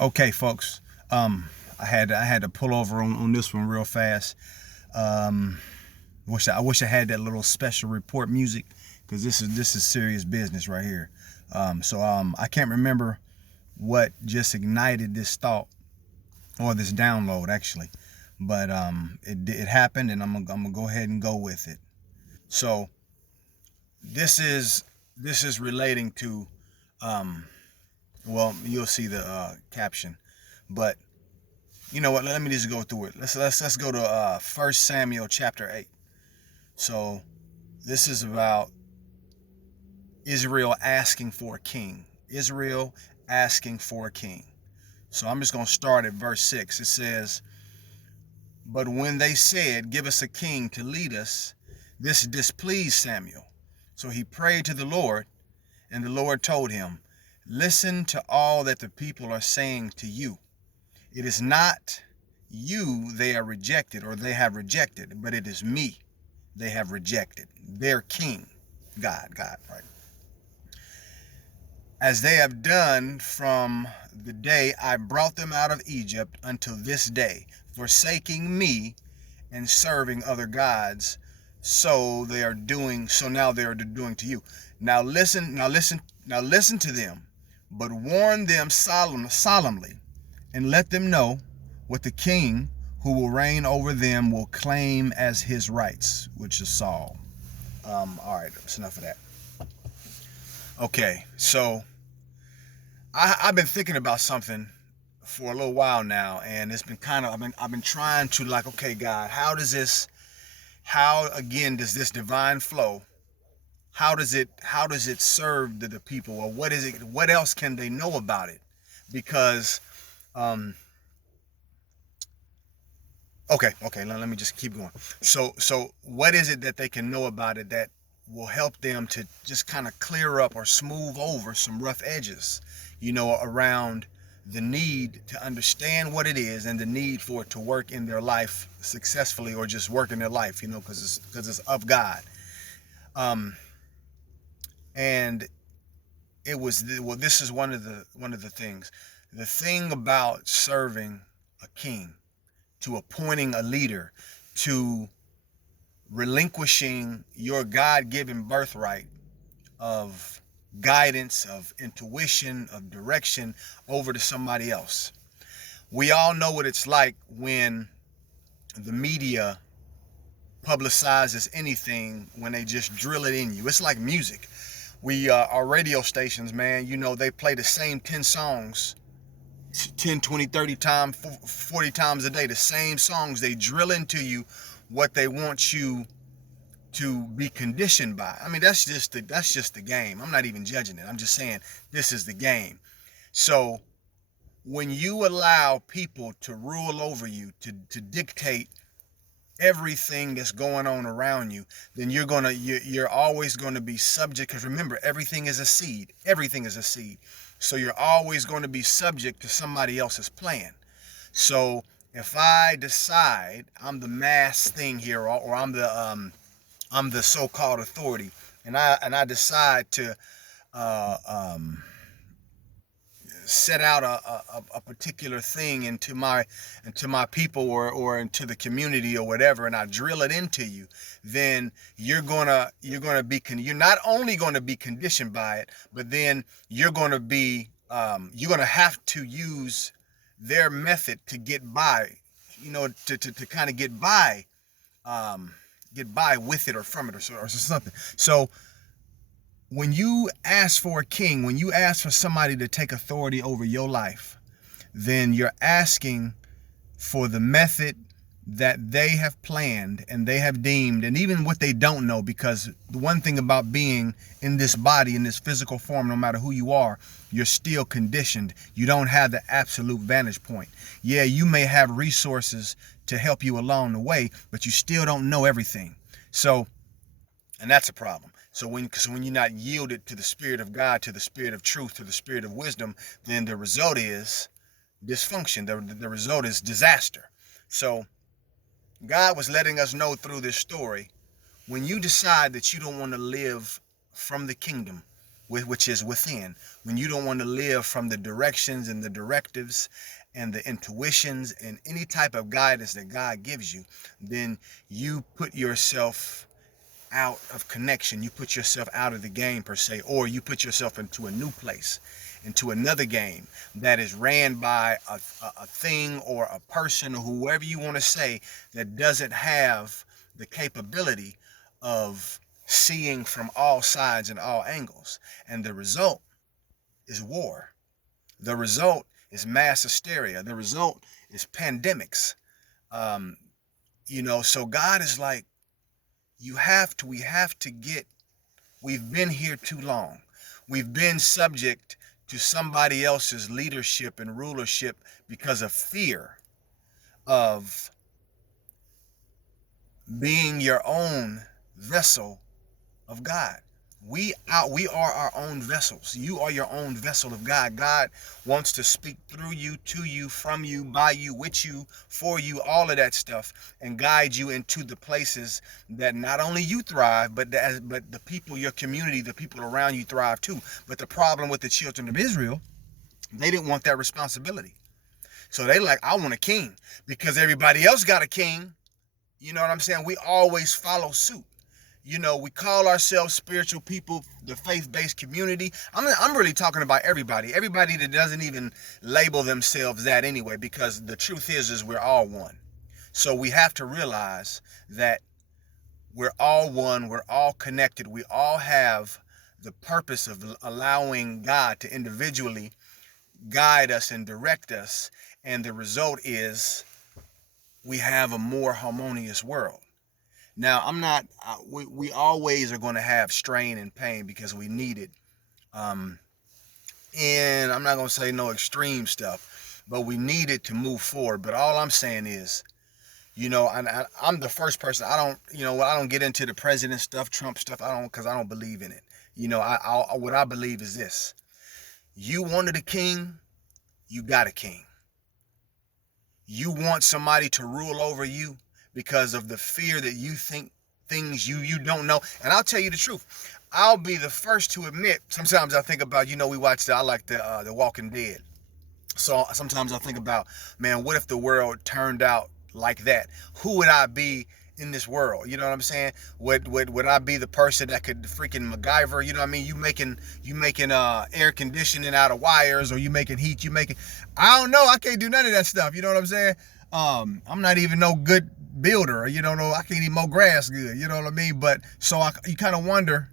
Okay, folks. I had to pull over on this one real fast. Um, I wish I had that little special report music because this is serious business right here. I can't remember what just ignited this thought or this download actually, but it happened, and I'm gonna go ahead and go with it. So this is this is relating to um, well, you'll see the caption, but you know what? Let me just go through it. Let's go to 1 Samuel chapter 8. So this is about Israel asking for a king. Israel asking for a king. So I'm just going to start at verse 6. It says, "But when they said, 'Give us a king to lead us,' this displeased Samuel. So he prayed to the Lord, and the Lord told him, 'Listen to all that the people are saying to you. It is not you they are rejected, or they have rejected, but it is me they have rejected, their king,'" God, right? "As they have done from the day I brought them out of Egypt until this day, forsaking me and serving other gods. So now they are doing to you. Now listen to them, but warn them solemnly, and let them know what the king who will reign over them will claim as his rights," which is Saul. All right, that's enough of that. Okay, so I've been thinking about something for a little while now, and it's been kind of I've been trying to, like, okay, God, how again does this divine flow? How does it serve the people, or what is it? What else can they know about it? Because um, okay, let me just keep going. So what is it that they can know about it that will help them to just kind of clear up or smooth over some rough edges, around the need to understand what it is and the need for it to work in their life successfully, or just work in their life, because it's of God. Um, and this is one of the things. The thing about serving a king, to appointing a leader, to relinquishing your God-given birthright of guidance, of intuition, of direction over to somebody else. We all know what it's like when the media publicizes anything, when they just drill it in you. It's like music. Our radio stations, man, they play the same 10 songs 10, 20, 30 times, 40 times a day. The same songs. They drill into you what they want you to be conditioned by. I mean, that's just the game. I'm not even judging it. I'm just saying this is the game. So when you allow people to rule over you, to dictate everything that's going on around you, then you're always going to be subject. Because remember, everything is a seed. Everything is a seed. So you're always going to be subject to somebody else's plan. So if I decide I'm the mass thing here, or I'm the so-called authority, and I decide to uh, um, set out a particular thing into my people, or into the community or whatever, and I drill it into you, then you're not only gonna be conditioned by it, but then you're gonna have to use their method to get by, to kind of get by with it, or from it, or something. So when you ask for a king, when you ask for somebody to take authority over your life, then you're asking for the method that they have planned and they have deemed, and even what they don't know. Because the one thing about being in this body, in this physical form, no matter who you are, you're still conditioned. You don't have the absolute vantage point. Yeah, you may have resources to help you along the way, but you still don't know everything. And that's a problem. So when you're not yielded to the Spirit of God, to the Spirit of truth, to the Spirit of wisdom, then the result is dysfunction. The result is disaster. So God was letting us know through this story, when you decide that you don't want to live from the kingdom, which is within. When you don't want to live from the directions and the directives and the intuitions and any type of guidance that God gives you, then you put yourself out of connection. You put yourself out of the game per se, or you put yourself into a new place, into another game that is ran by a thing or a person or whoever you want to say that doesn't have the capability of seeing from all sides and all angles. And the result is war. The result is mass hysteria. The result is pandemics. Um, so God is like, we have to we've been here too long. We've been subject to somebody else's leadership and rulership because of fear of being your own vessel of God. We are our own vessels. You are your own vessel of God. God wants to speak through you, to you, from you, by you, with you, for you, all of that stuff, and guide you into the places that not only you thrive, but the people, your community, the people around you thrive too. But the problem with the children of Israel, they didn't want that responsibility. So they like, I want a king because everybody else got a king. You know what I'm saying? We always follow suit. We call ourselves spiritual people, the faith-based community. I'm really talking about everybody that doesn't even label themselves that anyway, because the truth is we're all one. So we have to realize that we're all one, we're all connected, we all have the purpose of allowing God to individually guide us and direct us, and the result is we have a more harmonious world. Now, we always are going to have strain and pain because we need it. And I'm not going to say no extreme stuff, but we need it to move forward. But all I'm saying is, I'm the first person. I don't get into the president stuff, Trump stuff. Because I don't believe in it. What I believe is this: you wanted a king, you got a king. You want somebody to rule over you because of the fear that you think things you don't know. And I'll tell you the truth. I'll be the first to admit, sometimes I think about, I like the Walking Dead. So sometimes I think about, man, what if the world turned out like that? Who would I be in this world? You know what I'm saying? Would I be the person that could freaking MacGyver? You know what I mean? You making air conditioning out of wires, or you making heat? I don't know. I can't do none of that stuff. You know what I'm saying? I'm not even no good builder. I can't even mow grass good. You know what I mean? But so you kind of wonder,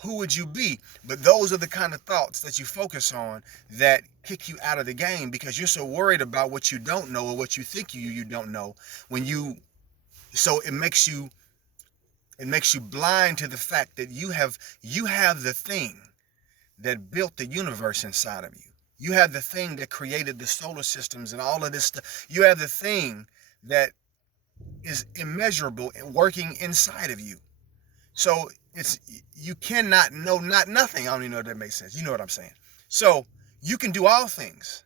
who would you be? But those are the kind of thoughts that you focus on that kick you out of the game, because you're so worried about what you don't know or what you think you don't know. So it makes you blind to the fact that you have the thing that built the universe inside of you. You have the thing that created the solar systems and all of this stuff. You have the thing that is immeasurable and working inside of you. So you cannot know not nothing. I don't even know if that makes sense. You know what I'm saying? So you can do all things.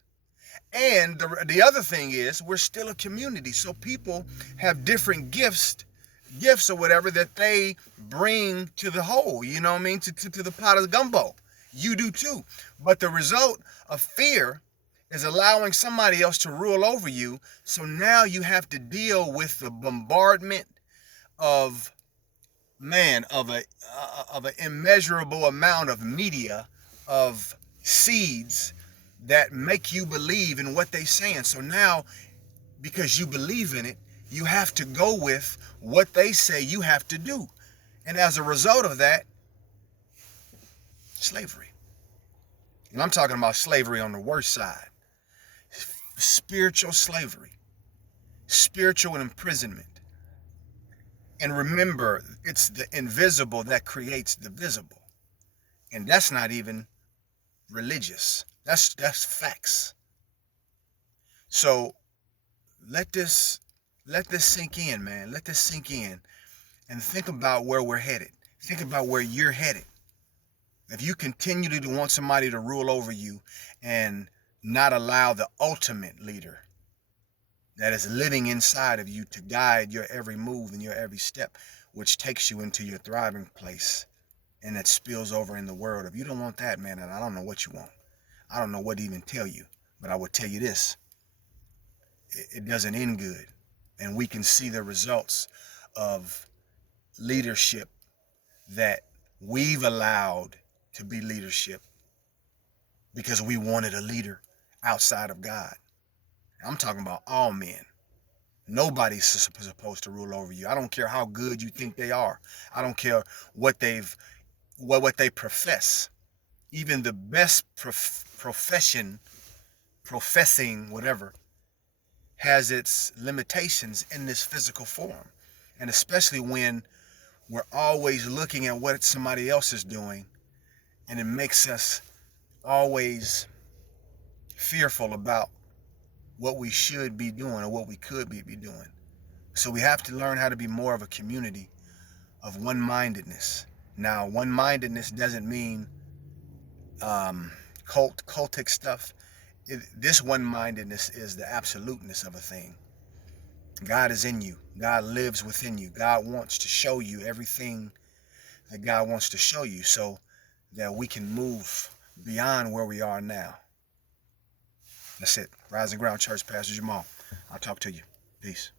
And the other thing is, we're still a community. So people have different gifts or whatever that they bring to the whole, you know what I mean? To the pot of the gumbo. You do too. But the result of fear is allowing somebody else to rule over you. So now you have to deal with the bombardment of an immeasurable amount of media, of seeds that make you believe in what they're saying. So now, because you believe in it, you have to go with what they say you have to do. And as a result of that, slavery. And I'm talking about slavery on the worst side. Spiritual slavery. Spiritual imprisonment. And remember, it's the invisible that creates the visible. And that's not even religious. That's facts. So let this sink in, man. Let this sink in. And think about where we're headed. Think about where you're headed. If you continue to want somebody to rule over you and not allow the ultimate leader that is living inside of you to guide your every move and your every step, which takes you into your thriving place, and that spills over in the world. If you don't want that, man, I don't know what you want. I don't know what to even tell you, but I would tell you this. It doesn't end good. And we can see the results of leadership that we've allowed to be leadership because we wanted a leader outside of God. I'm talking about all men. Nobody's supposed to rule over you. I don't care how good you think they are. I don't care what they profess. Even the best professing whatever, has its limitations in this physical form. And especially when we're always looking at what somebody else is doing, and it makes us always fearful about what we should be doing or what we could be doing. So we have to learn how to be more of a community of one-mindedness. Now, one-mindedness doesn't mean cultic stuff. This one-mindedness is the absoluteness of a thing. God is in you. God lives within you. God wants to show you everything that God wants to show you so that we can move beyond where we are now. That's it. Rising Ground Church, Pastor Jamal. I'll talk to you. Peace.